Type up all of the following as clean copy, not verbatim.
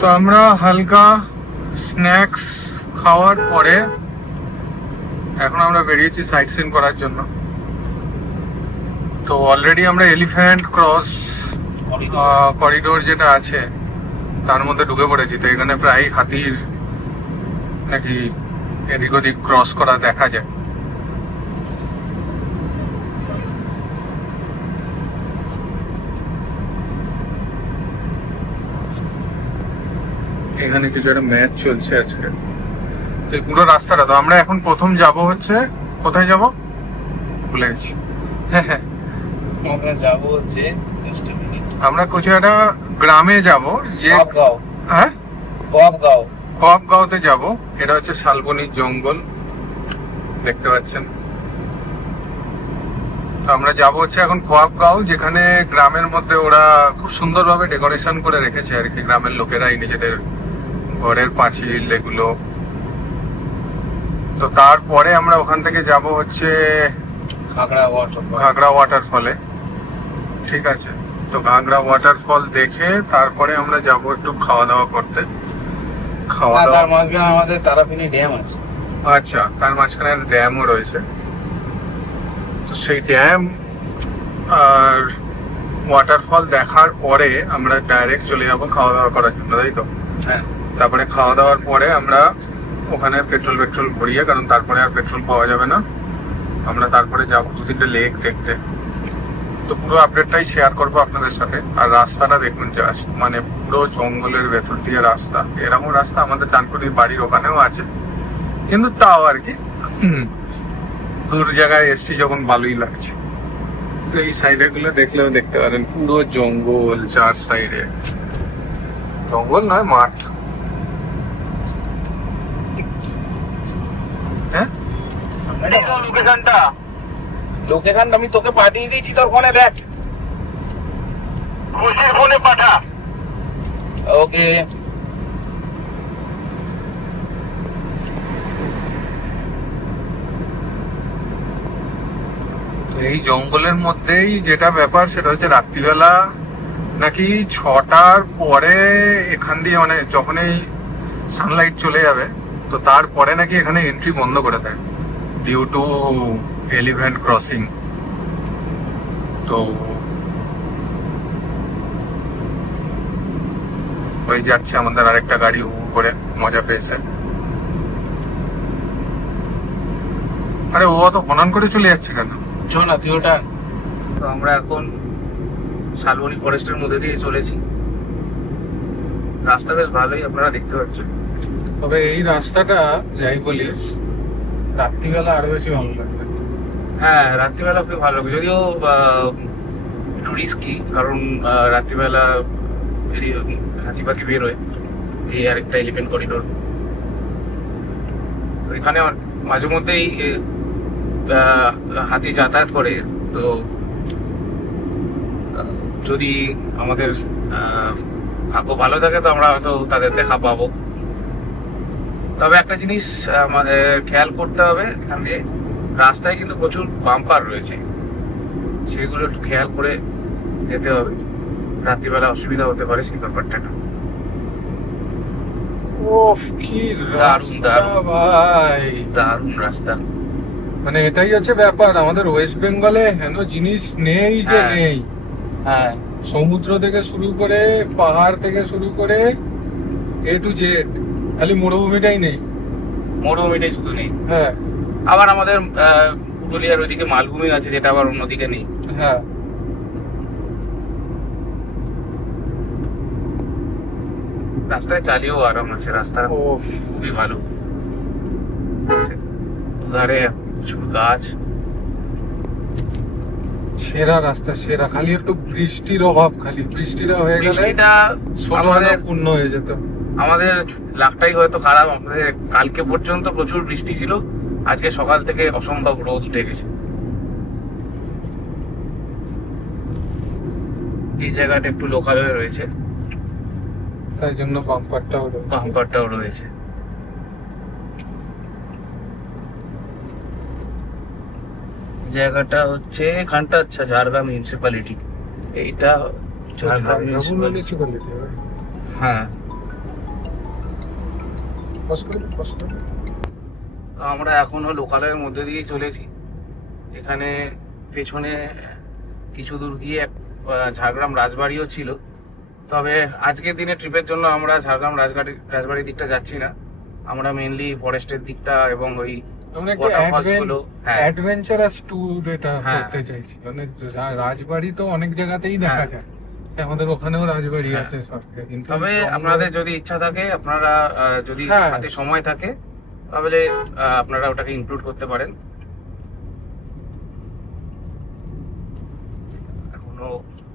তো আমরা হালকা স্ন্যাক্স খাওয়ার পরে এখন আমরা বেরিয়েছি সাইট সিন করার জন্য। তো অলরেডি আমরা এলিফ্যান্ট ক্রস করিডোর যেটা আছে তার মধ্যে ঢুকে পড়েছি। তো এখানে প্রায় হাতির নাকি এদিক ওদিক ক্রস করা দেখা যায়। এখানে কিছু একটা ম্যাচ চলছে আজকে। তো এই পুরো রাস্তাটা, তো আমরা এখন প্রথম যাব হচ্ছে, কোথায় যাব ভুলে গেছি। আমরা যাব হচ্ছে আমরা কিছু একটা গ্রামে যাব, যে হ্যাঁ খোয়াবগাঁওতে যাব। এটা হচ্ছে শালবনির জঙ্গল, দেখতে পাচ্ছেন। তো আমরা যাব হচ্ছে এখন খোয়াবগাঁও, যেখানে গ্রামের মধ্যে ওরা খুব সুন্দরভাবে ডেকোরেশন করে রেখেছে আর কি, গ্রামের লোকেরাই নিজেদের ঘরের পাঁচিল এগুলো। তো তারপরে আমরা ওখান থেকে যাব হচ্ছে ঘাগড়া ওয়াটারফলে। ঠিক আছে, তো ঘাগড়া ওয়াটারফল দেখে তারপরে আমরা যাব একটু খাওয়া দাওয়া করতে। তার মাঝখানে আমাদের তারাপীনি ড্যাম আছে। আচ্ছা, তার মাঝখানে ড্যামও রয়েছে। তো সেই ড্যাম আর ওয়াটারফল দেখার পরে আমরা ডাইরেক্ট চলে যাবো খাওয়া দাওয়া করার জন্য, তাই তো? হ্যাঁ। তারপরে খাওয়া দাওয়ার পরে আমরা ওখানে পেট্রোল ভরিয়ে, কারণ তারপরে আর পেট্রোল পাওয়া যাবে না, আমরা তারপরে যাবো 2-3টে লেক দেখতে। তো পুরো আপডেটটাই শেয়ার করবো আপনাদের সাথে। আর রাস্তাটা দেখুন, জাস্ট মানে পুরো জঙ্গলের ভেতর দিয়ে রাস্তা। এরকম রাস্তা আমাদের ডানকুনির বাড়ির ওখানেও আছে, কিন্তু তাও আর কি দূর জায়গায় এসছি যখন ভালোই লাগছে। তো এই সাইডে গুলো দেখলেও দেখতে পারেন, পুরো জঙ্গল, চার সাইডে জঙ্গল নয় মাঠ। হ্যাঁ, লোকেশনটা আমি তোকে পাঠিয়ে দিয়েছি তোর ফোনে, দেখ ফোনে পাঠা। ওকে। এই জঙ্গলের মধ্যেই যেটা ব্যাপার সেটা হচ্ছে রাত্রিবেলা নাকি 6টার পরে এখান দিয়ে, মানে যখনই সানলাইট চলে যাবে তো তারপরে নাকি এখানে এন্ট্রি বন্ধ করে দেয় ডিউ টু এলিফ্যান্ট ক্রসিং। তো ওই যাচ্ছে আমাদের আরেকটা গাড়ি করে, মজা পেয়েছে। আরে ও অত বনান করে চলে যাচ্ছে কেন? চল না তুই ওটা। তো আমরা এখন শালবনি ফরেস্টের মধ্যে দিয়ে চলেছি। রাস্তা বেশ ভালোই, আপনারা দেখতে পাচ্ছেন। তবে এই রাস্তাটা যাই বলিস, রাত্রিবেলা আরো বেশি ভালো লাগবে। হ্যাঁ, রাত্রিবেলা খুব ভালো লাগবে, যদিও একটু রিস্কি, কারণ রাত্রিবেলা হাতি পাতি বেরোয়। এই আরেকটা এলিফ্যান্ট করিডোর, এখানে মাঝে মধ্যেই হাতি যাতায়াত করে। তো যদি আমাদের ভাগ্য ভালো থাকে তো আমরা হয়তো তাদের দেখা পাবো। তবে একটা জিনিস আমাদের খেয়াল করতে হবে, এখানে রাস্তায় কিন্তু প্রচুর বাম্পার রয়েছে, সেগুলো একটু খেয়াল করে যেতে হবে। রাত্রিবেলা অসুবিধা হতে পারে সেই ব্যাপারটা। ওফ, কি রাস্তা ভাই, দারুণ রাস্তা। মানে এটাই হচ্ছে ব্যাপার, আমাদের ওয়েস্ট বেঙ্গলে হেন জিনিস নেই যে নেই। হ্যাঁ, সমুদ্র থেকে শুরু করে, পাহাড় থেকে শুরু করে, এ টু জেড। খালি মরুভূমিটাই নেই, মরুভূমিটাই শুধু নেই। হ্যাঁ, আবার আমাদের পুরুলিয়ার ওইদিকে মালভূমি আছে, যেটা আবার অন্যদিকে নেই। হ্যাঁ। রাস্তায় চালিয়েও আরাম আছে, রাস্তা খুবই ভালো। ধারে প্রচুর গাছ, সেরা রাস্তা, সেরা। খালি একটু বৃষ্টির অভাব, খালি বৃষ্টিটা হয়ে গেলে বৃষ্টিটা আমাদের পূর্ণ হয়ে যেত। আমাদের লাকটাই হয়তো খারাপ, আমাদের কালকে পর্যন্ত প্রচুর বৃষ্টি ছিল, আজকে সকাল থেকে অসম্ভব রোদ উঠে গেছে। এই জায়গাটা একটু লোকাল হয়ে রয়েছে, তাই জন্য বাম্পারটাও রয়েছে। জায়গাটা হচ্ছে এখানটা, আচ্ছা, ঝাড়গ্রাম মিউনিসিপ্যালিটি। এইটা ঝাড়গ্রাম মিউনিসিপ্যালিটি। হ্যাঁ, তো আমরা এখনো লোকালয়ের মধ্যে দিয়ে চলেছি। এখানে পেছনে কিছু দূর গিয়ে ঝাড়গ্রাম রাজবাড়িও ছিল, তবে আজকের দিনে ট্রিপের জন্য আমরা ঝাড়গ্রাম রাজবাড়ির দিকটা যাচ্ছি না। আমরা মেইনলি ফরেস্টের দিকটা এবং ওই আমরা একটা waterfalls গুলো, হ্যাঁ অ্যাডভেঞ্চারাস ট্যুর এটা হ্যাঁ। করতে চাইছি। মানে রাজবাড়ি তো অনেক জায়গাতেই দেখা হ্যাঁ। যায়, আমাদের ওখানেও রাজবাড়ি হ্যাঁ। আছে সরকারি, কিন্তু তবে জঙ্গল- আপনাদের যদি ইচ্ছা থাকে, আপনারা যদি হ্যাঁ। হাতে সময় থাকে, তাহলে আপনারা ওটাকে ইনক্লুড করতে পারেন। এখনো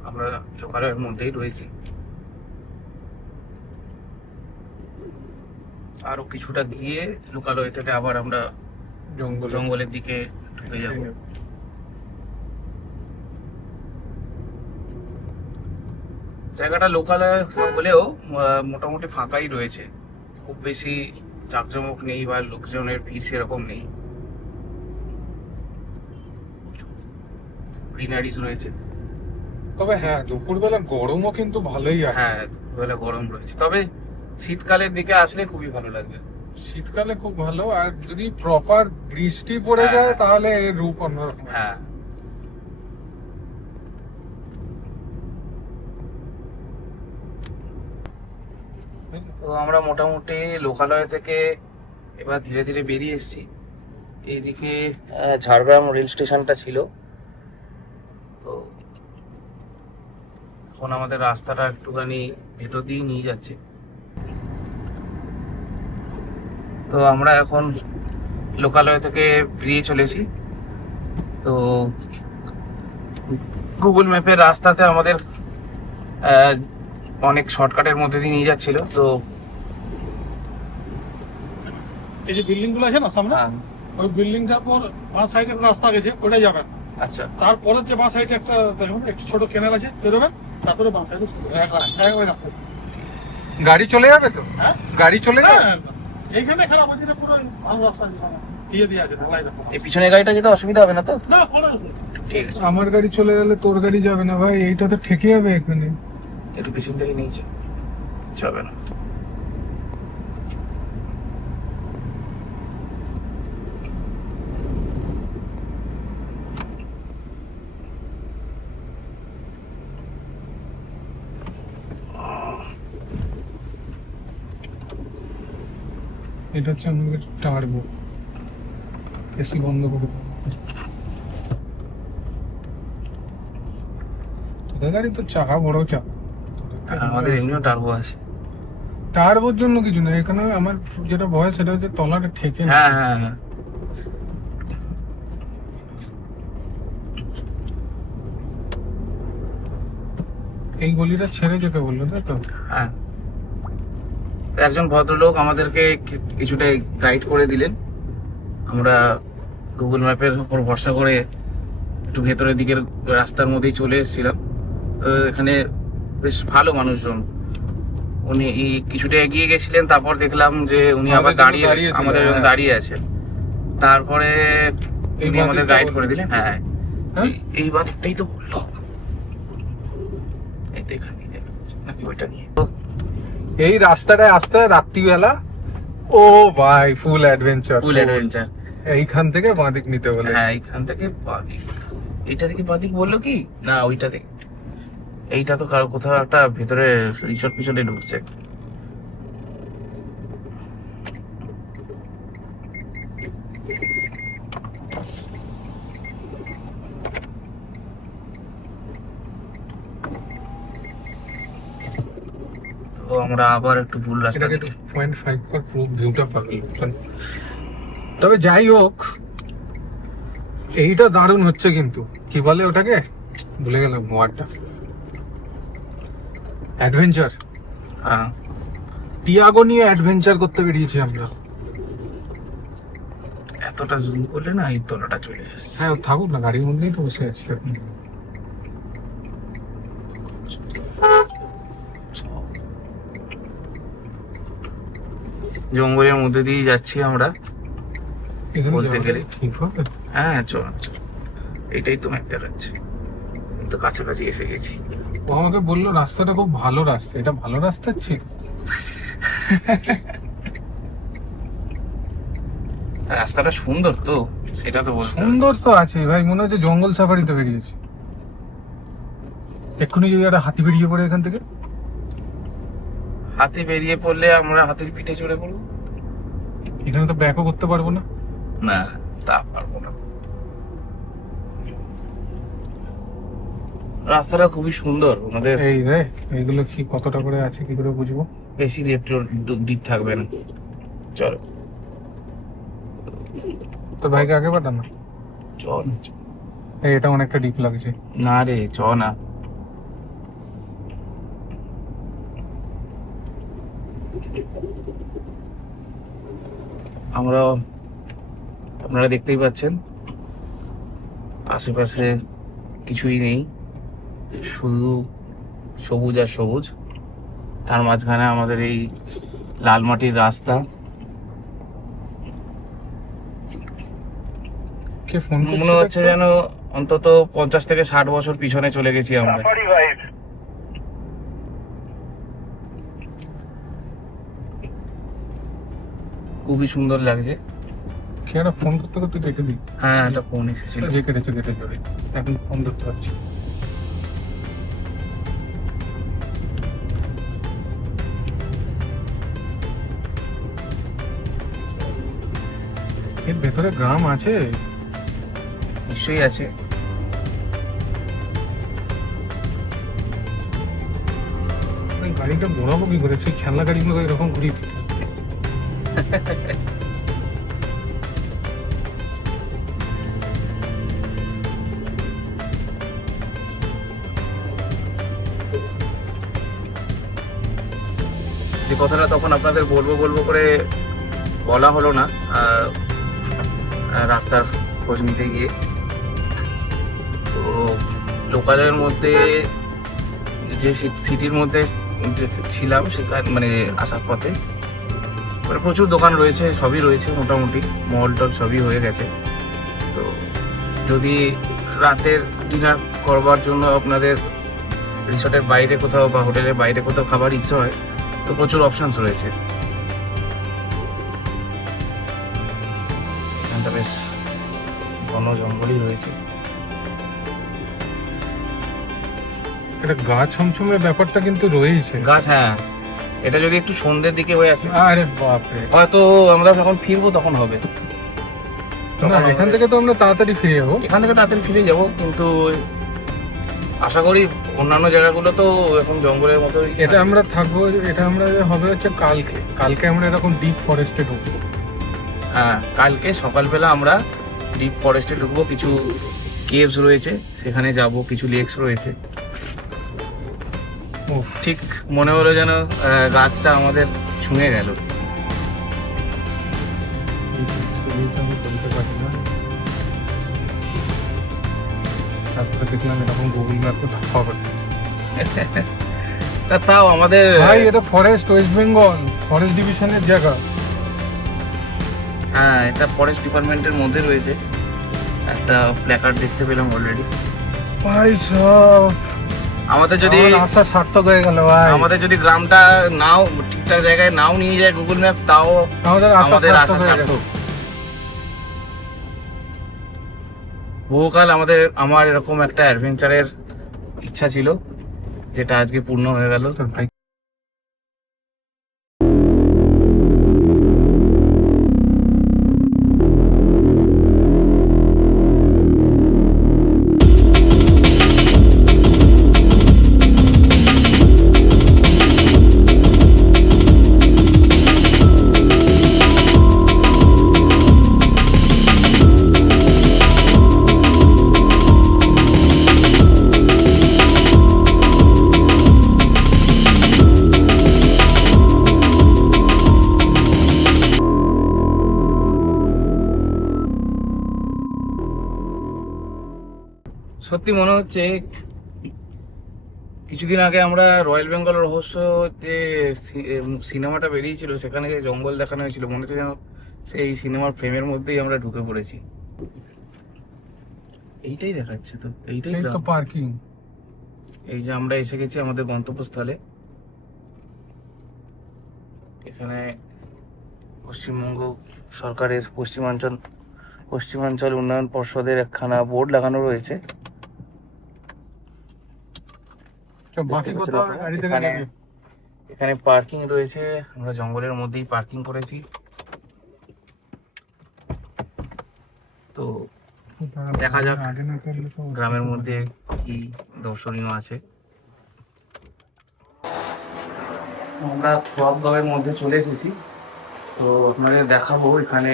আমরা লোকালয়ের মধ্যেই রয়েছি, আরো কিছুটা গিয়ে লোকালয় থেকে আবার আমরা জঙ্গলের দিকে ঢুকে যাব। জায়গাটা লোকালয় হলেও মোটামুটি ফাঁকাই রয়েছে, খুব বেশি জাঁকজমক নেই বা লোকজনের ভিড় সেরকম নেই, গ্রিনারিজ রয়েছে। তবে হ্যাঁ, দুপুরবেলা গরমও কিন্তু ভালোই আছে। হ্যাঁ, দুপুরবেলা গরম রয়েছে, তবে শীতকালের দিকে আসলে খুবই ভালো লাগবে। শীতকালে খুব ভালো, আর যদি প্রপার বৃষ্টি পড়ে হ্যাঁ। যায় তাহলে এর রূপ অন্যরকম। হ্যাঁ, তো আমরা মোটামুটি লোকালয় থেকে এবার ধীরে ধীরে বেরিয়ে এসেছি। এইদিকে ঝাড়গ্রাম রেল স্টেশনটা ছিল, তো এখন আমাদের রাস্তাটা একটুখানি ভেতর দিয়ে নিয়ে যাচ্ছে। তো আমরা এখন লোকালয় থেকে বেরিয়ে চলেছি। তো গুগল ম্যাপের রাস্তাতে আমাদের অনেক শর্টকাটের মধ্যে দিয়ে নিয়ে যাচ্ছিল। তো এই যে বিল্ডিং গুলো আছে না সামনে, হ্যাঁ, ওই বিল্ডিংটার পর বাঁ সাইডে একটা রাস্তা গেছে, ওটাই যাবেন। আচ্ছা, তারপরে যে বাঁ সাইডে একটা দেখুন একটু ছোট কেনাল আছে, বেরোবেন, তারপরে বাঁ সাইডে গাড়ি চলে যাবে তো? হ্যাঁ? গাড়ি চলে যাবে? এইখানে খারাপ আছে, পুরো ভালো রাস্তা আছে, দিয়ে দিয়ে আছে ঢালাই রাস্তা। এই পিছনের গাড়িটা যেতে অসুবিধা হবে না তো? না, পরে আছে। ঠিক আছে, আমার গাড়ি চলে গেলে তোর গাড়ি যাবে না ভাই, এইটা তো ঠেকে যাবে এখানে। একটু পিছন থেকে নিয়েছে, যাবে না। এটা হচ্ছে আমাদের টার্বো, এসি বন্ধ করে দাও। তোদের গাড়ি তো চাকা বড় চাকা, আমাদের এমনিও টার্বো আছে। টার্বোর জন্য কিছু না, এখানে আমার যেটা ভয় সেটা হচ্ছে তলাটা ঠেকে না। হ্যাঁ হ্যাঁ হ্যাঁ, এই গলিটা ছেড়ে যেতে বললো, তাই তো? হ্যাঁ। একজন ভদ্রলোক আমাদেরকে কিছুটা গাইড করে দিলেন। আমরা গুগল ম্যাপের উপর ভরসা করে একটু ভেতরের দিকের রাস্তার মধ্যেই চলে এসেছিলাম। তো এখানে বেশ ভালো মানুষজন, উনি কিছুটা এগিয়ে গেছিলেন, তারপর দেখলাম যে উনি আবার দাঁড়িয়ে আমাদের জন্য দাঁড়িয়ে আছেন। তারপরে উনি আমাদের গাইড করে দিলেন। হ্যাঁ, এই বাদিকটাই তো বললো, এই তো এখানেই নাকি ওইটা নিয়ে। এই রাস্তাটায় আসতে রাত্রিবেলা, ও ভাই ফুল অ্যাডভেঞ্চার। ফুল অ্যাডভেঞ্চার। এইখান থেকে বাঁদিক নিতে বলে। হ্যাঁ, এইখান থেকে বাদিক, এইটা থেকে বাদিক বললো কি না, ওইটা থেকে। এইটা তো কারো কোথাও একটা ভেতরে রিসোর্ট পিছনে ঢুকছে। তো আমরা আবার একটু ভুল রাস্তা এটাকে থেকে 0.5 কর, পুরো ভিউটা পাগল। তবে যাই হোক, এইটা দারুণ হচ্ছে কিন্তু, কি বলে ওটাকে, ভুলে গেলাম ওয়ার্ডটা, অ্যাডভেঞ্চার। হ্যাঁ, টিয়াগো নিয়ে অ্যাডভেঞ্চার করতে বেরিয়েছি আমরা। এতটা জুম করলে না এই তলাটা চলে যাচ্ছে। হ্যাঁ, ও থাকুক না, গাড়ির মধ্যেই তো বসে আছি। জঙ্গলের মধ্যে দিয়ে যাচ্ছি আমরা। এখানে বলতে যাওয়াটা গেলে। ঠিক হবে? হ্যাঁ, চল চল, এটাই তো ম্যাপ দেখাচ্ছে, এই তো কাছাকাছি এসে গেছি। ও আমাকে বললো রাস্তাটা খুব ভালো রাস্তা, এটা ভালো রাস্তা ছিল। রাস্তাটা সুন্দর তো, সেটা তো বলতে হবে। সুন্দর তো আছে ভাই, মনে হচ্ছে জঙ্গল সাফারিতে বেরিয়েছে। এক্ষুনি যদি একটা হাতি বেরিয়ে পড়ে এখান থেকে, হাতি বেরিয়ে পড়লে আমরা হাতির পিঠে চড়ে পড়বো? এখানে তো ব্যাকও করতে পারবো না। না, তা পারবো না। রাস্তাটা খুবই সুন্দর আমাদের, এই রে, এইগুলো কি কতটা করে আছে কি করে বুঝবো? বেশি ডিপ থাকবে না। চলো তো ভাইকে আগে পাঠান না। চল। এই এটা অনেকটা ডিপ লাগছে। না রে, চ না। আমরা, আপনারা দেখতেই পাচ্ছেন আশেপাশে কিছুই নেই, শুধু সবুজ আর সবুজ। তার মাঝখানে আমাদের এই লাল মাটির রাস্তা। কে ফোন মনে হচ্ছে যেন অন্তত 50 থেকে 60 বছর পিছনে চলে গেছি আমরা। খুবই সুন্দর লাগছে। কে একটা ফোন করতে করতে ডেকে দিই। হ্যাঁ, একটা ফোন এসেছিল। যে কেটেছে কেটে ধরে, এখন ফোন ধরতে পারছি। এর ভেতরে গ্রাম আছে? নিশ্চয়ই আছে। এই গাড়িটা ঘোরাবো কি করে? সেই খেলনা গাড়িগুলো এরকম ঘুরিয়ে দিতে। যে কথাটা তখন আপনাদের বলবো বলবো করে বলা হলো না রাস্তার খোঁজ নিতে গিয়ে, তো লোকালের মধ্যে যে সিটির মধ্যে যে ছিলাম সেখানে মানে আসার পথে মানে প্রচুর দোকান রয়েছে, সবই রয়েছে মোটামুটি, মল টল সবই হয়ে গেছে। তো যদি রাতের ডিনার করবার জন্য আপনাদের রিসর্টের বাইরে কোথাও বা হোটেলের বাইরে কোথাও খাবার ইচ্ছা হয়, তো প্রচুর অপশনস রয়েছে। এখানটা বেশ ঘন জঙ্গলই রয়েছে। এটা গা ছমছমের ব্যাপারটা কিন্তু রয়েছে। গাছ, হ্যাঁ, এটা যদি একটু সন্ধ্যের দিকে হয়ে আসে আরে বাপরে, হয়তো আমরা যখন ফিরবো তখন হবে। না এখান থেকে তো আমরা তাড়াতাড়ি ফিরে যাবো। এখান থেকে তাড়াতাড়ি ফিরে যাব, কিন্তু আশা করি অন্যান্য জায়গাগুলো তো এখন জঙ্গলের মতো। এটা আমরা থাকবো, এটা আমরা হবে হচ্ছে কালকে। কালকে আমরা এরকম ডিপ ফরেস্টে ঢুকবো। হ্যাঁ, কালকে সকালবেলা আমরা ডিপ ফরেস্টে ঢুকবো, কিছু কেভস রয়েছে সেখানে যাব, কিছু লেকস রয়েছে। উফ, ঠিক মনে হলো যেন গাছটা আমাদের ছুঁয়ে গেল। আমি বলতে পারি না। তারপরে দেখলাম এরকম গুগল ম্যাপে ধাপা হবে। তা তাও আমাদের ভাই এটা ফরেস্ট, ওয়েস্ট বেঙ্গল ফরেস্ট ডিভিশনের জায়গা। হ্যাঁ, এটা ফরেস্ট ডিপার্টমেন্টের মধ্যে রয়েছে। একটা প্ল্যাকার্ড দেখতে পেলাম অলরেডি। ভাই সব আমাদের যদি আমার আশা সার্থক হয়ে গেল ভাই। আমাদের যদি গ্রামটা নাও ঠিকঠাক জায়গায় নাও নিয়ে যায় গুগল ম্যাপ, তাও আমাদের আশা আমাদের আশা সার্থক হয়ে গেল। সার্থক। বহুকাল আমার এরকম একটা অ্যাডভেঞ্চারের ইচ্ছা ছিল, যেটা আজকে পূর্ণ হয়ে গেল। তোর ভাই সত্যি মনে হচ্ছে কিছুদিন আগে আমরা রয়্যাল বেঙ্গল রহস্য যে সিনেমাটা বেরিয়েছিল, সেখানে যে জঙ্গল দেখানো হয়েছিল, মনে হচ্ছে যেন সেই সিনেমার ফ্রেমের মধ্যেই আমরা ঢুকে পড়েছি। এইটাই দেখাচ্ছে তো, এইটাই এই তো গ্রাম। পার্কিং। এই যে আমরা এসে গেছি আমাদের গন্তব্যস্থলে। এখানে পশ্চিমবঙ্গ সরকারের পশ্চিমাঞ্চল উন্নয়ন পর্ষদের একখানা বোর্ড লাগানো রয়েছে। বাকি কোথাও গাড়ি থেকে এখানে এখানে পার্কিং রয়েছে, আমরা জঙ্গলের মধ্যেই পার্কিং করেছি। তো দেখা যাক গ্রামের মধ্যে কি দর্শনীয় আছে। আমরা খোয়াবগাঁওয়ের মধ্যে চলে এসেছি। তো আপনাদের দেখাবো এখানে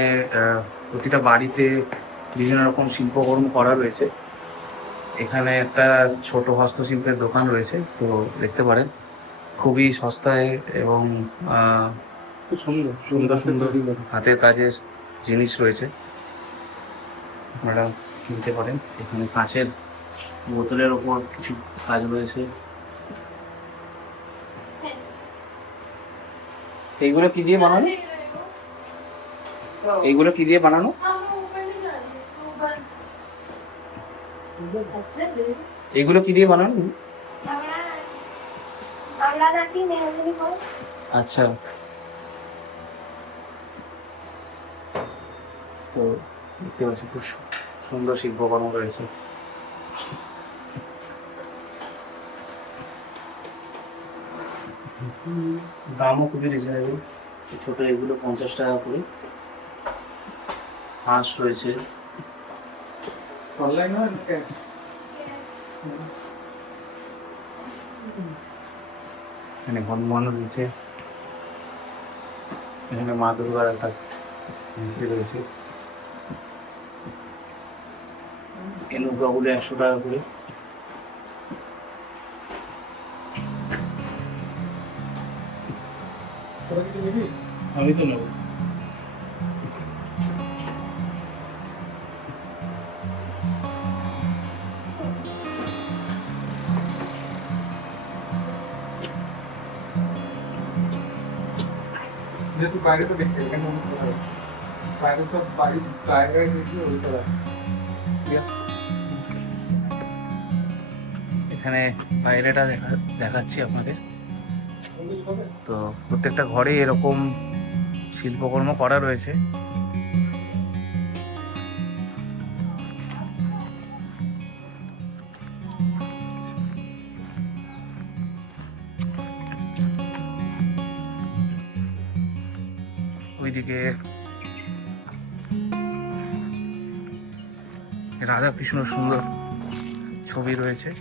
প্রতিটা বাড়িতে বিভিন্ন রকম শিল্পকর্ম করা রয়েছে। এখানে একটা ছোট হস্তশিল্পের দোকান রয়েছে, তো দেখতে পারেন খুবই সস্তায় এবং খুব সুন্দর সুন্দর সুন্দর হাতের কাজের জিনিস রয়েছে, আপনারা কিনতে পারেন। এখানে কাঁচের বোতলের ওপর কিছু কাজ রয়েছে। এইগুলো কি দিয়ে বানানো? এইগুলো কি দিয়ে বানানো? এইগুলো কি দিয়ে বানানো? আচ্ছা, তো দেখতে পাচ্ছি খুব সুন্দর শিল্পকর্ম রয়েছে। দামও খুবই রিজনেবল। ছোট এগুলো 50 টাকা করে। হাঁস রয়েছে। অনলাইন হয় না? এখানে হনুমান রয়েছে, এখানে মা দুর্গার একটা মূর্তি রয়েছে। এই নৌকাগুলো 100 টাকা করে। আমি তো নেবো। যেহেতু বাইরে তো দেখতে এখানে বাইরে সব বাড়ির জায়গায় দেখি ওইটা এখানে বাইরেটা দেখাচ্ছি আপনাদের। তো প্রত্যেকটা ঘরে এরকম শিল্পকর্ম করা রয়েছে। ওইদিকে রাধা কৃষ্ণ সুন্দর ছবি রয়েছে।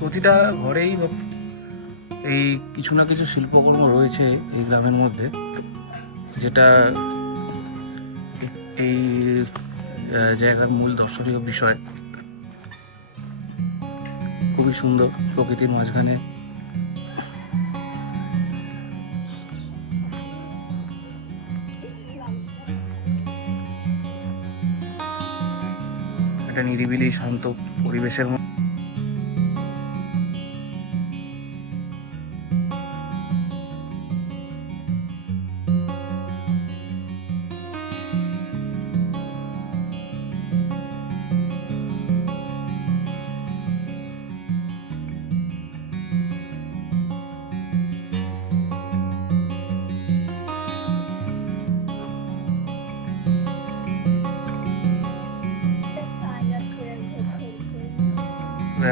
প্রতিটা ঘরেই এই কিছু না কিছু শিল্পকর্ম রয়েছে এই গ্রামের মধ্যে, যেটা এই জায়গার মূল দর্শনীয় বিষয়। খুবই সুন্দর প্রকৃতির মাঝখানে একটা নিরিবিলি শান্ত পরিবেশের মধ্যে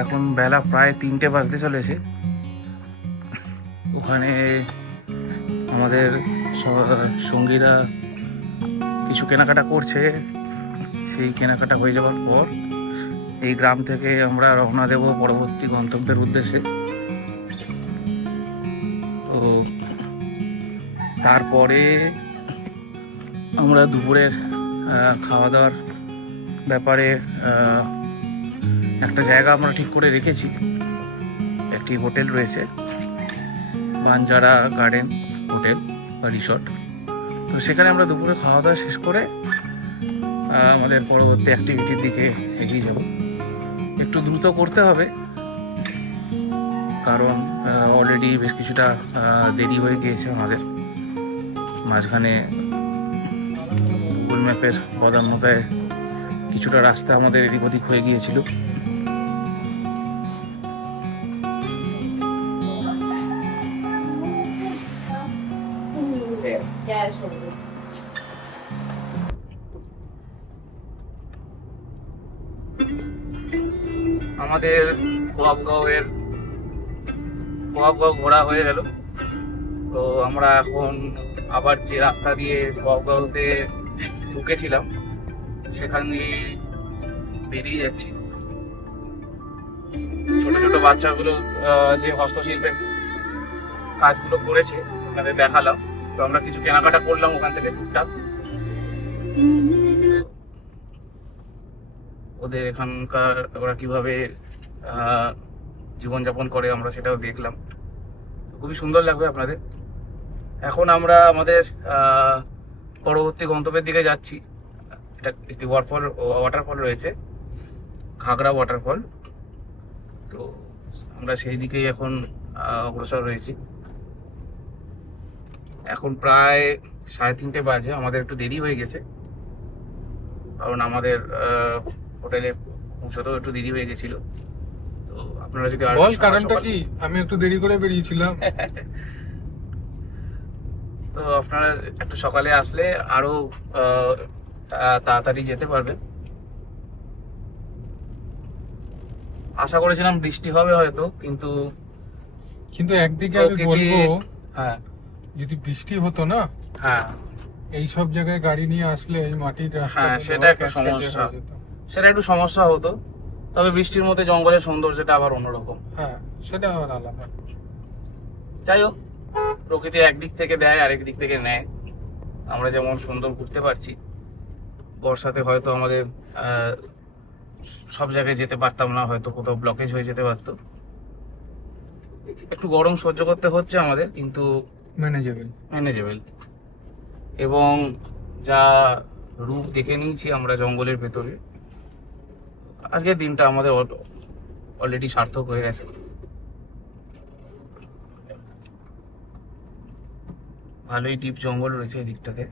এখন বেলা প্রায় 3টে বাজতে চলেছে। ওখানে আমাদের সঙ্গীরা কিছু কেনাকাটা করছে। সেই কেনাকাটা হয়ে যাওয়ার পর এই গ্রাম থেকে আমরা রওনা দেব পরবর্তী গন্তব্যের উদ্দেশ্যে। তো তারপরে আমরা দুপুরের খাওয়া দাওয়ার ব্যাপারে একটা জায়গা আমরা ঠিক করে রেখেছি। একটি হোটেল রয়েছে, বানজারা গার্ডেন হোটেল, রিসর্ট। তো সেখানে আমরা দুপুরে খাওয়া দাওয়া শেষ করে আমাদের পরবর্তী অ্যাক্টিভিটির দিকে এগিয়ে যাব। একটু দ্রুত করতে হবে কারণ অলরেডি বেশ কিছুটা দেরি হয়ে গিয়েছে আমাদের। মাঝখানে গুগল ম্যাপের বদান্যতায় কিছুটা রাস্তা আমাদের এদিক ওদিক হয়ে গিয়েছিল। আমাদের খোয়াবগাঁও ঘোরা হয়ে গেল। তো আমরা এখন আবার যে রাস্তা দিয়ে খোয়াবগাঁওতে ঢুকেছিলাম সেখান দিয়ে বেরিয়ে যাচ্ছি। ছোট ছোট বাচ্চাগুলো যে হস্তশিল্পের কাজগুলো করেছে তাদের দেখালাম। তো আমরা কিছু কেনাকাটা করলাম ওখান থেকে টুকটাক। ওদের এখানকার ওরা কিভাবে জীবনযাপন করে আমরা সেটাও দেখলাম। খুবই সুন্দর লাগবে আপনাদের। এখন আমরা আমাদের পরবর্তী গন্তব্যের দিকে যাচ্ছি। এটা একটি ওয়াটারফল রয়েছে, ঘাগড়া ওয়াটারফল। তো আমরা সেই দিকেই এখন অগ্রসর রয়েছি। এখন প্রায় 3:30 বাজে। আমাদের একটু দেরি হয়ে গেছে কারণ আমাদের হোটেলে পৌঁছতেও একটু দেরি হয়ে গেছিল। তো আপনারা যদি বল কারণটা কি? আমি একটু দেরি করে বেরিয়েছিলাম। তো আপনারা একটু সকালে আসলে আরো তাড়াতাড়ি যেতে পারবেন। আশা করেছিলাম বৃষ্টি হবে হয়তো, কিন্তু একদিকে আমি বলবো, হ্যাঁ, যদি বৃষ্টি হতো না, হ্যাঁ, এই সব জায়গায় গাড়ি নিয়ে আসলে এই মাটির রাস্তা, হ্যাঁ, সেটা একটা সমস্যা হতো। তবে বৃষ্টির মধ্যে জঙ্গলের সৌন্দর্যটা আবার অন্যরকম। হ্যাঁ, সেটা আবার আলাদা। যাই হোক, প্রকৃতি একদিক থেকে দেয় আরেক দিক থেকে নেয়। আমরা যেমন সুন্দর ঘুরতে পারছি, বর্ষাতে হয়তো আমাদের সব জায়গায় যেতে পারতাম না, হয়তো কোথাও ব্লকেজ হয়ে যেতে পারতো। একটু গরম সহ্য করতে হচ্ছে আমাদের, কিন্তু ম্যানেজেবল। এবং যা রূপ দেখে নিয়েছি আমরা জঙ্গলের ভেতরে, আজকের দিনটা আমাদের অলরেডি সার্থক হয়ে গেছে। ভালোই ডিপ জঙ্গল রয়েছে এই দিকটাতে।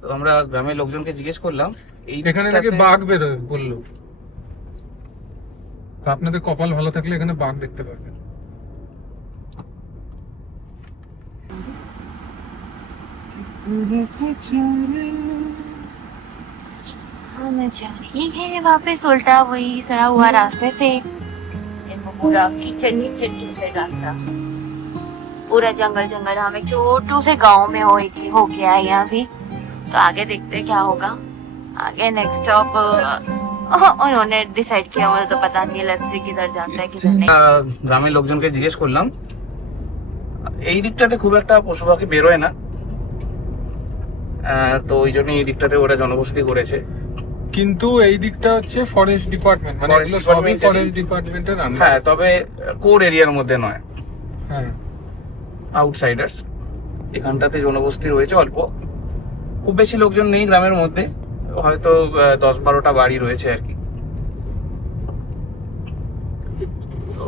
তো আমরা গ্রামের লোকজনকে জিজ্ঞেস করলাম এখানে নাকি বাঘ বেরোয় বললো। তো আপনাদের কপাল ভালো থাকলে এখানে বাঘ দেখতে পাবেন। हमें चाहिए है वापस उल्टा वही सड़ा हुआ रास्ते से। पूरा कीचड़ रास्ता, पूरा जंगल। हम एक छोटू से गांव में हो के आए यहाँ भी। तो आगे देखते हैं क्या होगा। आगे नेक्स्ट स्टॉप उन्होंने डिसाइड किया, मुझे तो पता नहीं लस्सी किधर जाता है किधर नहीं। গ্রামের লোকজনকে জিজ্ঞেস করলাম, এই দিকটাতে খুব একটা পশু পাখি বেরোয় না, তো ওই জন্য এই দিকটাতে ওরা জনবসতি করেছে। কিন্তু এই দিকটা হচ্ছে ফরেস্ট ডিপার্টমেন্ট, মানে এগুলো সবই ফরেস্ট ডিপার্টমেন্টের আন্ডারে। হ্যাঁ, তবে কোর এরিয়ার মধ্যে নয়, হ্যাঁ, আউটসাইডার্স। এখানটাতে জনবসতি রয়েছে অল্প, খুব বেশি লোকজন নেই গ্রামের মধ্যে, হয়তো 10-12টা বাড়ি রয়েছে আর কি। তো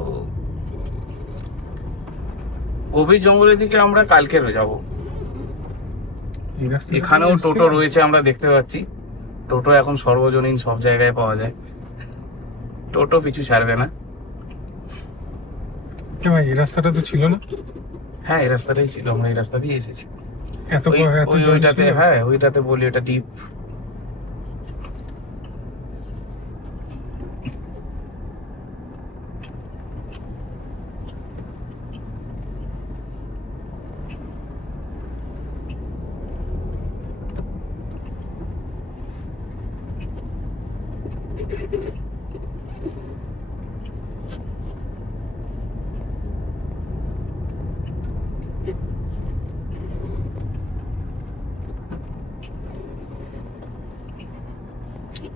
গভীর জঙ্গলের দিকে আমরা কালকে যাব। এখানেও টোটো রয়েছে আমরা দেখতে পাচ্ছি। টোটো এখন সর্বজনীন, সব জায়গায় পাওয়া যায়। টোটো পিছু ছাড়বে না। ভাই এই রাস্তাটা তো ছিল না? হ্যাঁ, এই রাস্তাটাই ছিল, আমরা এই রাস্তা দিয়ে এসেছি। ওইটাতে, হ্যাঁ, ওইটাতে বলি ওটা ডিপ।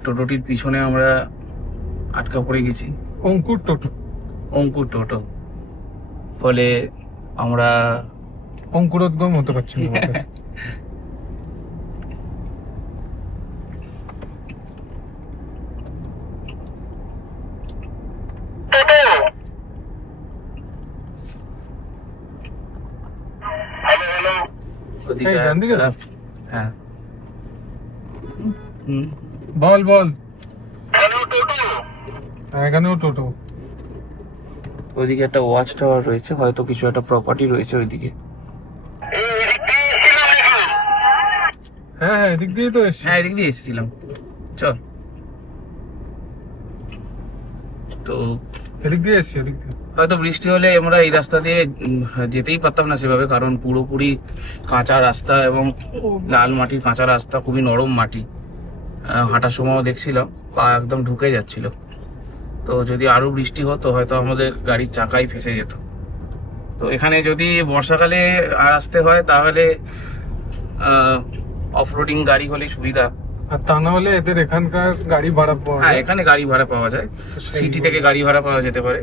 টোটোটির পিছনে আমরা আটকা পড়ে গেছি। অঙ্কুর টোটো। ফলে আমরা অঙ্কুরোদ্গম হতে পারছি না মাথায়। ওদিকে এই, ডান দিকে তো? হ্যাঁ হুম বল বল। হ্যাঁ, এখানেও টোটো। ওইদিকে একটা ওয়াচ টাওয়ার রয়েছে, হয়তো কিছু একটা প্রপার্টি রয়েছে ওইদিকে। হ্যাঁ হ্যাঁ, এদিক দিয়ে তো এসছি। হ্যাঁ এদিক দিয়ে এসেছিলাম, চল। তো এদিক দিয়ে এসছি, এদিক দিয়ে। হয়তো বৃষ্টি হলে আমরা এই রাস্তা দিয়ে যেতেই পারতাম না সেভাবে, কারণ পুরোপুরি কাঁচা রাস্তা এবং লাল মাটির কাঁচা রাস্তা, খুবই নরম মাটি। হাঁটার সময়ও দেখছিলাম পা একদম ঢুকে যাচ্ছিল। তো যদি আরো বৃষ্টি হতো হয়তো আমাদের গাড়ির চাকাই ফেসে যেত। তো এখানে যদি বর্ষাকালে আর আসতে হয় তাহলে অফরোডিং গাড়ি হলে সুবিধা। আর তা না হলে এদের এখানকার গাড়ি ভাড়া পাওয়া হ্যাঁ যায়। এখানে গাড়ি ভাড়া পাওয়া যায়, তো সেই সিটি থেকে গাড়ি ভাড়া পাওয়া যেতে পারে।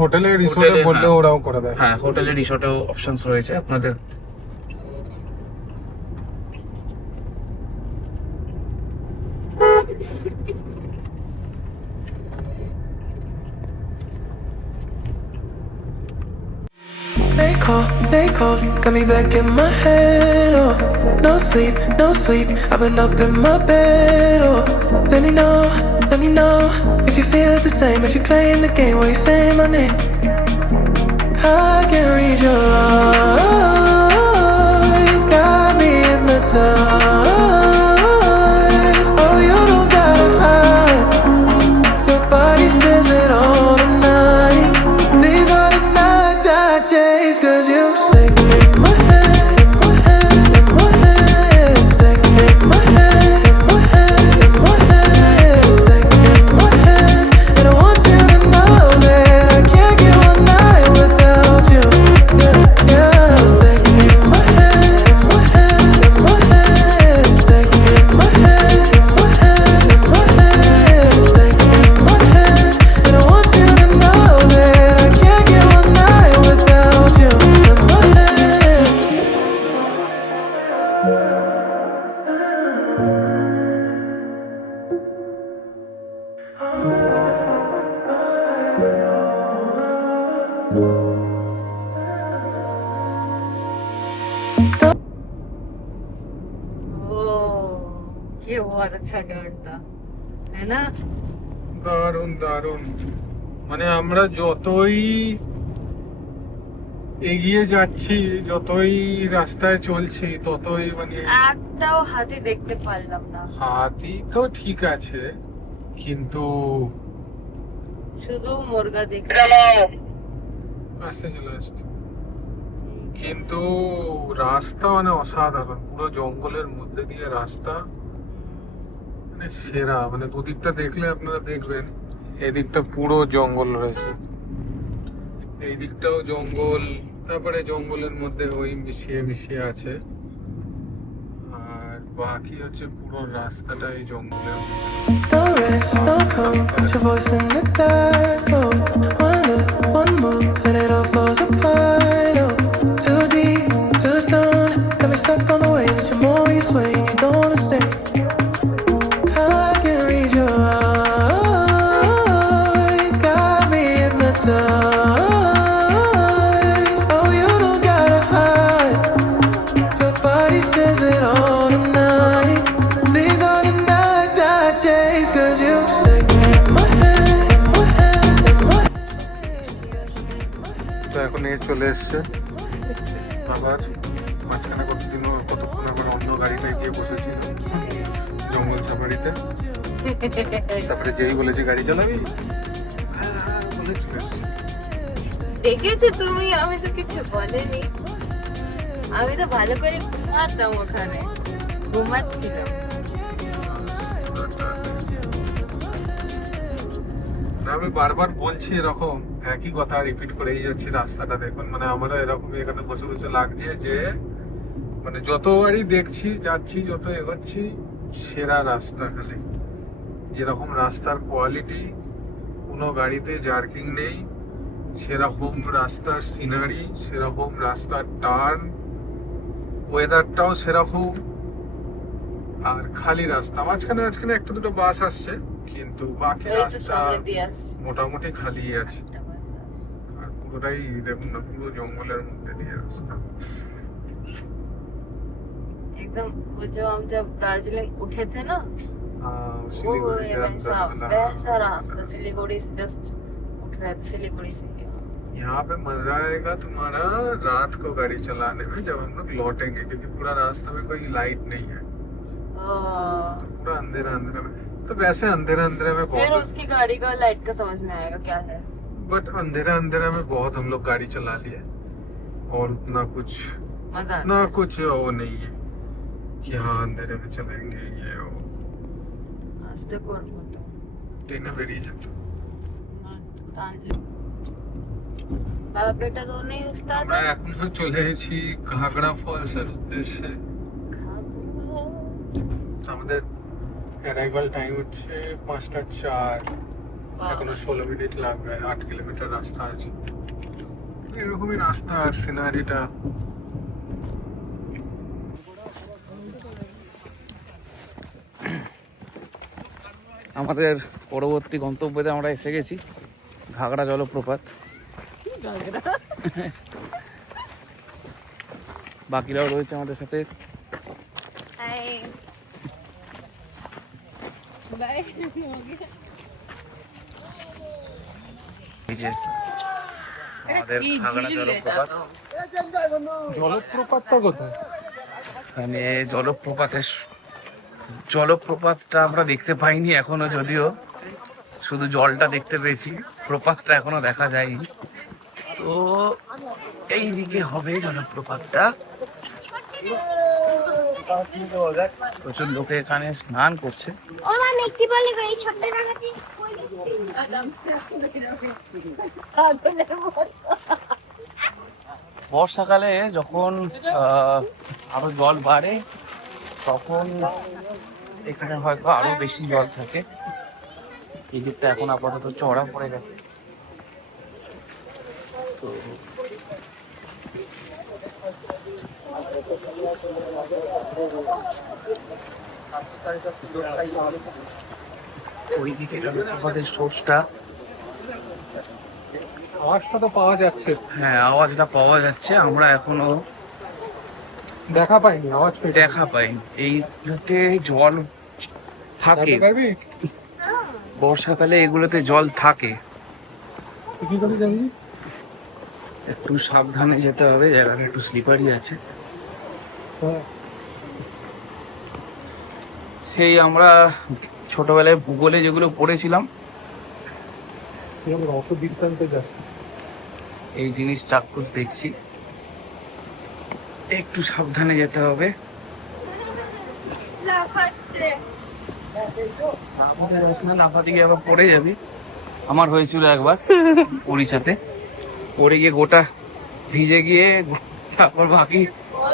হোটেলে রিসোর্টে হোটেলে, বললে হ্যাঁ। ওরাও করে দেয়। হ্যাঁ হোটেলে রিসোর্টেও অপশনস রয়েছে আপনাদের। They call, got me back in my head, oh. No sleep, I've been up in my bed, oh. Let me know, if you feel it the same. If you're playing the game, why you saying my name? I can read your eyes, got me hypnotized. Oh, you don't gotta hide, your body says it all tonight. These are the nights I chase, 'cause you stay in my head, in my head, in my head. Stay in my head, in my head, in my head. Stay in my head, and I want you to know that I can't get one night without you. Yeah, yeah. Stay in my head, in my head, in my head. Stay in my head, in my head, in my head. Stay in my head, and I want you to know that I can't get one night without you. In my head. ये बहुत अच्छा डर था, है ना? দারুণ দারুণ। মানে আমরা যতই এগিয়ে যাচ্ছি, যতই রাস্তায় চলছি, ততই মানে একটাও হাতি দেখতে পারলাম না, হাতি তো ঠিক আছে, কিন্তু শুধু মুরগা দেখতে। আসতে চলে আসছে। কিন্তু রাস্তা মানে অসাধারণ, পুরো জঙ্গলের মধ্যে দিয়ে রাস্তা, মানে সেরা। মানে দুদিকটা দেখলে আপনারা দেখবেন, এদিকটা পুরো জঙ্গল রয়েছে, এই দিকটাও জঙ্গল, তারপরে জঙ্গলের মধ্যে ওই মিশিয়ে মিশিয়ে আছে, আর বাকি হচ্ছে পুরো রাস্তাটা এই জঙ্গলের মধ্যে। Don't rest, no tone, your voice in the dark, oh. One look, one move, and it all falls apart, oh. Too deep, too soon, got me stuck on the way that you're more you sway, and you don't wanna stay. I can read your eyes, got me hypnotized. Oh, you don't gotta hide, your body says it all tonight. These are the nights I chase, 'cause you stay in my head, in my head, in my তো এখন এ চলে এসছে আবার, মাঝখানে কতক্ষণ আবার অন্য গাড়িটায় গিয়ে বসেছিল জঙ্গল সাফারিতে। তারপরে যেই বলেছে গাড়ি চালাবি, বলে চলে এসছে। দেখেছো তুমি? আমি তো কিছু বলিনি, আমি তো ভালো করে ঘুমাতাম, ওখানে ঘুমাচ্ছিলাম। না, আমি বারবার বলছি এরকম একই কথা রিপিট করেই যাচ্ছি। রাস্তাটা দেখুন, মানে আমারও এরকম এখানে বসে বসে লাগছে যে মানে যতবারই দেখছি, যাচ্ছি, যত এগোচ্ছি, সেরা রাস্তা। খালি যেরকম রাস্তার কোয়ালিটি, কোনো গাড়িতে জার্কিং নেই, সেরকম রাস্তার সিনারি, সেরকম রাস্তার টার্ন, ওয়েদারটাও সেরকম, আর খালি রাস্তা। মাঝখানে মাঝখানে একটা দুটো বাস আসছে, কিন্তু বাকি এই তো রাস্তা সামনে দিয়ে আসছে মোটামুটি খালি আছে। একটা বাস আসছে। আর পুরোটাই দেখুন না, পুরো জঙ্গলের মধ্যে দিয়ে রাস্তা। एकदम वो जो हम जब दार्जिलिंग उठे थे ना, वो सिलीगुड़ी के वैसा अंदर वैसा रास्ता सिलीगुड़ी से जस्ट उठ रहे थे, सिलीगुड़ी से यहाँ पे मजा आएगा तुम्हारा रात को गाड़ी चलाने में, जब हम लोग लौटेंगे, क्योंकि पूरा रास्ता में कोई लाइट नहीं है, पूरा अंधेरा अंधेरा में। तो वैसे अंधेरा अंधेरा में फिर बहुत, उसकी गाड़ी का लाइट का समझ में आएगा क्या है। बट अंधेरा अंधेरा में बहुत हम लोग गाड़ी चला लिए, और उतना कुछ मजा ना कुछ वो नहीं है कि हाँ अंधेरे में चलेंगे ये वो। आज तक और मत ट्रेने बेरिए जाते বাবা বেটা তো নেই উস্তাদ আমরা এখনো চলে এসেছি ঘাগড়া ফলসের উদ্দেশ্যে। আমাদের অ্যারাইভাল টাইম হচ্ছে 5:04, এখনো 16 মিনিট লাগবে, 8 কিলোমিটার রাস্তা আছে। এরকমই রাস্তা আর সিনারিটা। আমাদের পরবর্তী গন্তব্যতে আমরা এসে গেছি, ঘাগড়া জলপ্রপাত। বাকিরাও রয়েছে আমাদের সাথে। এই যে আমাদের ঘাগড়া জলপ্রপাত। জলপ্রপাতটা কোথায়? মানে জলপ্রপাতটা আমরা দেখতে পাইনি এখনো, যদিও শুধু জলটা দেখতে পেয়েছি, প্রপাতটা এখনো দেখা যায়নি। তো এই দিকে হবে জলপ্রপাতটা। প্রচুর লোকে এখানে স্নান করছে। বর্ষাকালে যখন আরো জল বাড়ে, তখন এখানে হয়তো আরো বেশি জল থাকে। এই দিকটা এখন আপাতত চড়া পড়ে গেছে। তো ওই দিকে আমাদের সোর্সটা, আওয়াজটা তো পাওয়া যাচ্ছে। হ্যাঁ আওয়াজটা পাওয়া যাচ্ছে, আমরা এখনো দেখা পাইনি, আওয়াজ পেয়েছি। দেখা পাইনি। এইগুলোতে জল থাকে, দেখতে পাবি? বর্ষাকালে এগুলোতে জল থাকে। কি করে জানবি? একটু সাবধানে যেতে হবে, জায়গাটা একটু স্লিপারি আছে। হ্যাঁ। সেই আমরা ছোটবেলায় ভূগোলে যেগুলো পড়েছিলাম, অত বৃত্তান্তে যাচ্ছে। এই জিনিস চাক্ষুষ দেখছি। একটু সাবধানে যেতে হবে। লাফাতে গিয়ে আবার পড়ে যাবি। আমার হয়েছিল একবার উড়িষ্যাতে, পড়ে গিয়ে গোটা ভিজে গিয়ে, তারপর বাকি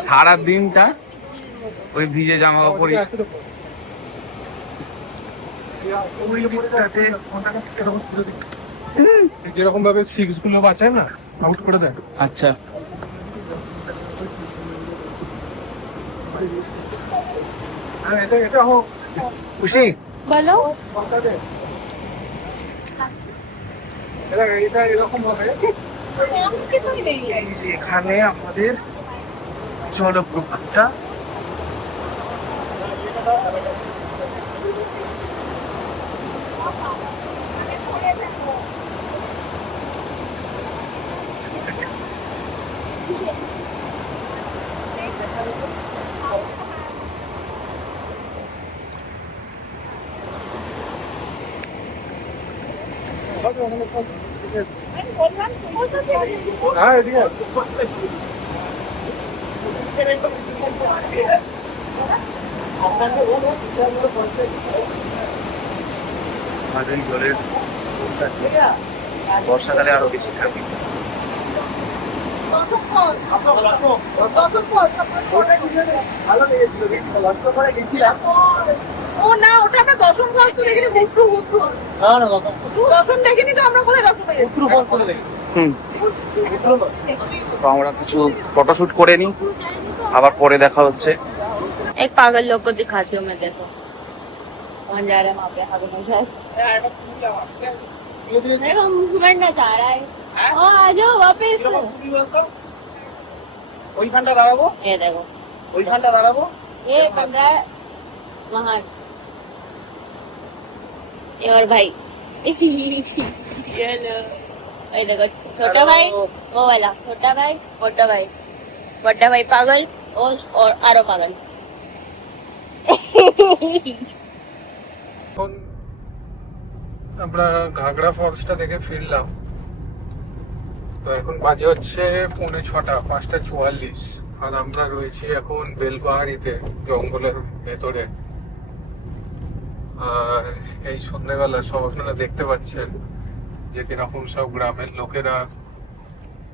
সারা দিনটা ওই ভিজে জামা কাপড়। ওই দিকটাতে যেরকম ভাবে সিক্স গুলো বাঁচায় না, আউট করে দেয়। আচ্ছা খুশি বলো এরকম ভাবে কিছুই নেই। এই যে এখানে আমাদের জলপ্রপাতটা। হ্যাঁ এদিকে আমাদের জলের বর্ষাকালে আরো বেশি থাকে। ও না, ওটা আমরা দশম ফলস তো দেখিনি, হুট্টু হুট্টু। দশম দেখিনি তো আমরা, কোথায় দশম হয়ে গেছি? তো আমরা কিছু ফটোশুট করে নিই, আবার পরে দেখা হচ্ছে। एक पागल लोग को दिखाती हूँ मैं, देखो कौन जा रहा है वहाँ पे आगे मुझे देखो मरना चाह रहा है। ओ आ जाओ वापस। ওইখানটা দাঁড়াবো, ये देखो ওইখানটা দাঁড়াবো। ये कमरा है वहाँ, ये और भाई ये लो, ये देखो छोटा भाई, वो वाला छोटा भाई, बड़ा भाई पागल और आरो पागल। এখন আমরা ঘাগড়া ফলসটা দেখে ফিরলাম। তো এখন বাজে হচ্ছে 5:45, 5:44, আর আমরা রয়েছি এখন বেলপাহাড়িতে, জঙ্গলের ভেতরে। আর এই সন্ধ্যেবেলা সব আপনারা দেখতে পাচ্ছেন যে কিরকম সব গ্রামের লোকেরা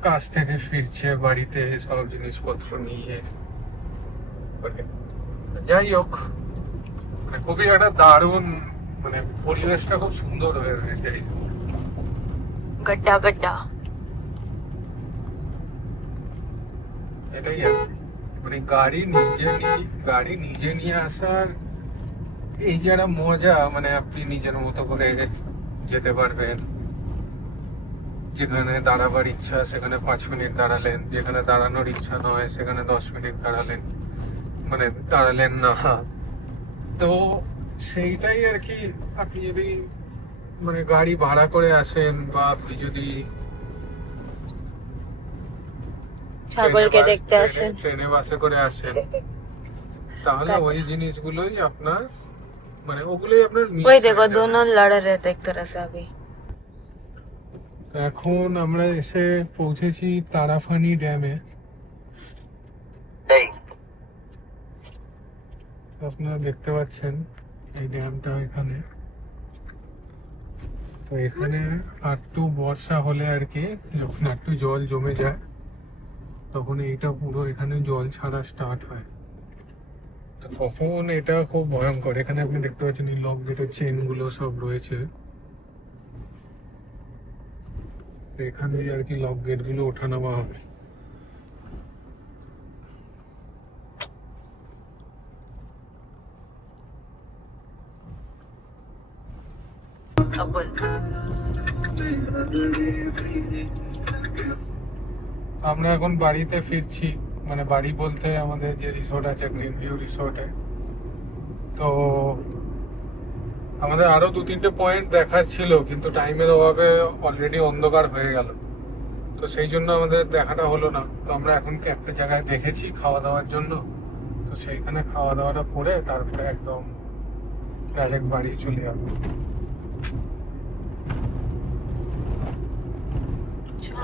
কাজ থেকে ফিরছে বাড়িতে সব জিনিসপত্র নিয়ে। যাই হোক, মানে খুবই একটা দারুণ, মানে পরিবেশটা খুব সুন্দর হয়ে রয়েছে। गड्ढा गड्ढा এটাই আর কি। মানে গাড়ি নিজে নিয়ে আসার এই যে একটা মজা, মানে আপনি নিজের মতো করে যেতে পারবেন। যেখানে দাঁড়াবার ইচ্ছা সেখানে 5 মিনিট দাঁড়ালেন, যেখানে দাঁড়ানোর ইচ্ছা নয় সেখানে 10 মিনিট দাঁড়ালেন, মানে দাঁড়ালেন না। তো সেইটাই আর কি। আপনি যদি মানে গাড়ি ভাড়া করে আসেন বা আপনি যদি ছাগলকে দেখতে আসেন, ট্রেনে বাসে করে আসেন, তাহলে ওই জিনিসগুলোই আপনার, মানে ওগুলোই আপনার miss वही হয়ে देखो যাবে। दोनों लड़ रहे थे एक तरह से अभी। এখন আমরা এসে পৌঁছেছি তারাফানি ড্যামে। আপনারা দেখতে পাচ্ছেন এই ড্যামটা এখানে। তো এখানে একটু বর্ষা হলে আর কি, যখন একটু জল জমে যায় তখন এইটা পুরো এখানে জল ছাড়া স্টার্ট হয়। তো তখন এটা খুব ভয়ঙ্কর। এখানে আপনি দেখতে পাচ্ছেন এই লক গেটের চেন গুলো সব রয়েছে। তো এখান দিয়ে আর কি লক গেট গুলো ওঠানামা হবে। अब बोल আমরা এখন বাড়িতে ফিরছি, মানে বাড়ি বলতে আমাদের যে রিসোর্ট আছে গ্রিন ভিউ রিসোর্টে। তো আমাদের আরো 2-3টে পয়েন্ট দেখার ছিল, কিন্তু টাইমের অভাবে অলরেডি অন্ধকার হয়ে গেল। তো সেই জন্য আমাদের দেখাটা হলো না। তো আমরা এখন একটা জায়গায় দেখেছি খাওয়া দাওয়ার জন্য, তো সেইখানে খাওয়া দাওয়াটা করে তারপরে একদম ডাইরেক্ট বাড়ি চলে যাবো।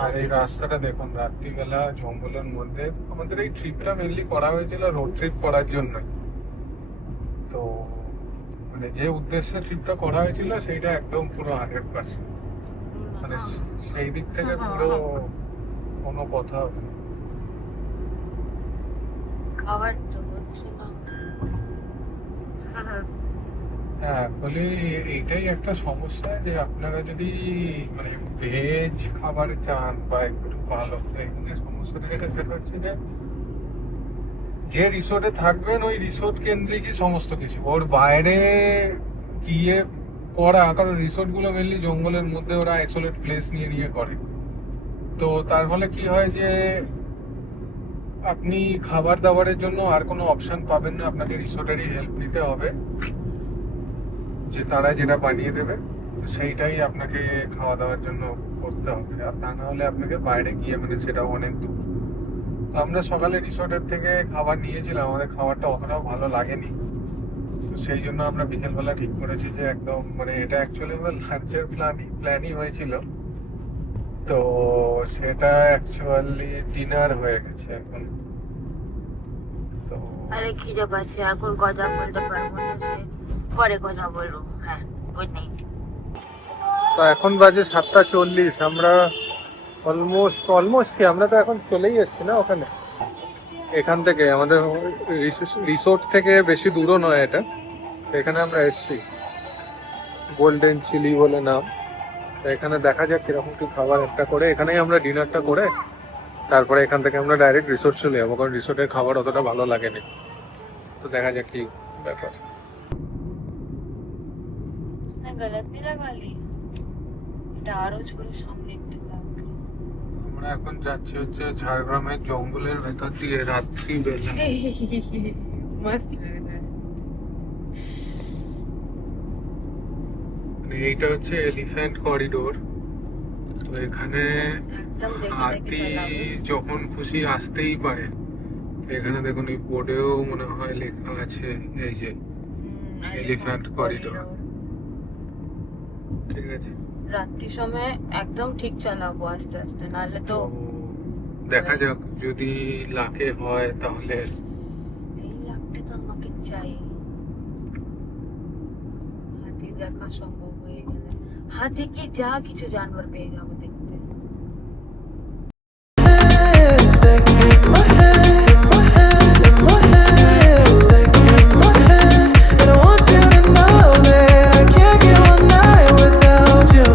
আর এই রাস্তাটা দেখুন, রাত্রিবেলা জঙ্গলের মধ্যে। আমাদের এই ট্রিপটা মেনলি করা হয়েছিল রোড ট্রিপ করার জন্য। তো মানে যে উদ্দেশ্যে ট্রিপটা করা হয়েছিল সেইটা একদম পুরো 100%, মানে সেই দিক থেকে পুরো কোনো কথা হবে না। খাবার তো হচ্ছে না। হ্যাঁ, বলি এইটাই একটা সমস্যা যে আপনারা যদি মানে ভেজ খাবার চান বা একটু ভালো, এখানে সমস্যাটা যেটা হচ্ছে যে রিসোর্টে থাকবেন ওই রিসোর্ট কেন্দ্রিকই সমস্ত কিছু। ওর বাইরে গিয়ে করা, কারণ রিসোর্ট গুলো মেনলি জঙ্গলের মধ্যে ওরা আইসোলেট প্লেস নিয়ে করে। তো তার ফলে কি হয় যে আপনি খাবার দাবারের জন্য আর কোনো অপশন পাবেন না, আপনাকে রিসোর্টেরই হেল্প নিতে হবে, যে তারা যেটা বানিয়ে দেবে সেইটাই আপনাকে খাওয়া দাওয়ার জন্য করতে হবে। আর তা না হলে আপনাকে বাইরে গিয়ে, মানে সেটাও অনেক দূর। তো আমরা সকালে রিসোর্টের থেকে খাবার নিয়েছিলাম, আমাদের খাবারটা অতটাও ভালো লাগেনি। তো সেই জন্য আমরা বিকেলবেলা ঠিক করেছি যে একদম, মানে এটা অ্যাকচুয়ালি আমার লাঞ্চের প্ল্যানই হয়েছিল, তো সেটা অ্যাকচুয়ালি ডিনার হয়ে গেছে এখন। তো আরে খিদে পাচ্ছে, এখন কথা বলতে পারবো না, পরে কথা বলবো। হ্যাঁ, গুড নাইট। তো এখন বাজে 7:40। আমরা অলমোস্ট কি, আমরা তো এখন চলেই এসছি না ওখানে। এখান থেকে আমাদের রিসোর্ট থেকে বেশি দূরও নয় এটা। তো এখানে আমরা এসছি, গোল্ডেন চিলি বলে নাম। তো এখানে দেখা যাক কিরকম কি খাবার একটা করে, এখানেই আমরা ডিনারটা করে তারপরে এখান থেকে আমরা ডাইরেক্ট রিসোর্ট চলে যাবো, কারণ রিসোর্টের খাবার অতটা ভালো লাগেনি। তো দেখা যাক কি ব্যাপার। उसने गलत नहीं लगा ली, এটা আরো ছোট সামনে একটু লাগছে। আমরা এখন যাচ্ছি হচ্ছে ঝাড়গ্রামের জঙ্গলের ভেতর দিয়ে রাত্রি বেলা। मस्त लग रहा है। এইটা হচ্ছে এলিফ্যান্ট করিডোর। তো এখানে একদম দেখে দেখে হাতি চালাবে। যখন খুশি আসতেই পারে। তো এখানে দেখুন এই বোর্ডেও মনে হয় লেখা আছে এই যে এলিফ্যান্ট করিডোর। ঠিক আছে, রাত্রির সময় একদম ঠিক চালাবো আস্তে আস্তে, নাহলে তো তো দেখা যাক যদি লাকে হয় তাহলে। এই লাগতে তো আমাকে চাই। হাতি দেখা সম্ভব হয়ে গেলে, হাতি কি যা কিছু জানোয়ার পেয়ে যাবো দেখতে। Stay in my head, in my head, in my head. Stay in my head, and I want you to know that I can't get one night without you.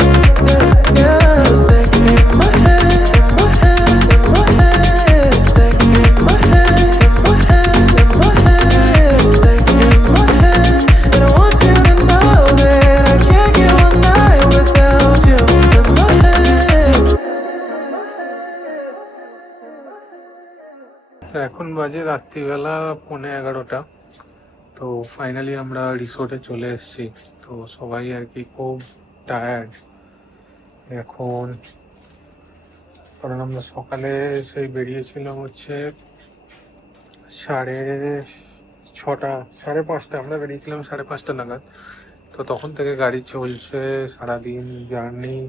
Yeah, yeah. Stay in my head, in my head, in my head. Stay in my head, in my head, in my head. Stay in my head, and I want you to know that I can't get one night without you. In my head. তো এখন বাজে রাত্রিবেলা 11:15। তো finally আমরা রিসোর্টে চলে এসেছি। তো সবাই আর কি খুব টায়ার্ড এখন, কারণ আমরা সকালে সেই বেরিয়েছিলাম হচ্ছে 6:30, 5:30। আমরা বেরিয়েছিলাম 5:30 নাগাদ। তো তখন থেকে গাড়ি চলছে, সারাদিন জার্নি,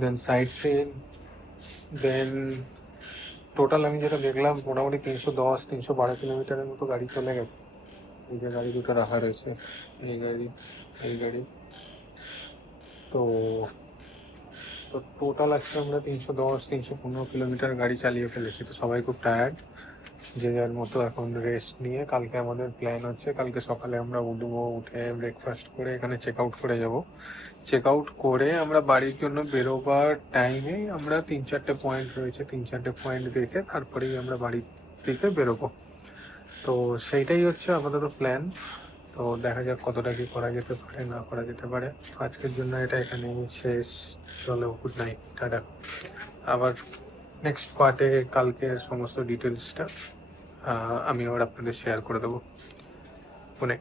দেন সাইট সিন, দেন টোটাল আমি যেটা দেখলাম মোটামুটি 312 কিলোমিটারের মতো গাড়ি চলে গেছে। এই যে গাড়ি দুটো রাখা রয়েছে, এই গাড়ি। তো টোটাল আজকে আমরা 315 কিলোমিটার গাড়ি চালিয়ে ফেলেছি। তো সবাই খুব টায়ার্ড, যে যার মতো এখন রেস্ট নিয়ে কালকে আমাদের প্ল্যান হচ্ছে কালকে সকালে আমরা উঠবো, উঠে ব্রেকফাস্ট করে এখানে চেক আউট করে যাব। চেক আউট করে আমরা বাড়ির জন্য বেরোবার টাইমে আমরা 3-4টে পয়েন্ট রয়েছে, 3-4টে পয়েন্ট দেখে তারপরেই আমরা বাড়ি থেকে বেরোবো। তো সেইটাই হচ্ছে আপাতত প্ল্যান। তো দেখা যাক কতটা কি করা যেতে পারে, না করা যেতে পারে। আজকের জন্য এটা এখানে শেষ। চলো, গুড নাইট, টাটা। আবার নেক্সট পার্টে কালকের সমস্ত ডিটেলসটা আমি আবার আপনাদের শেয়ার করে দেবো ফোনে।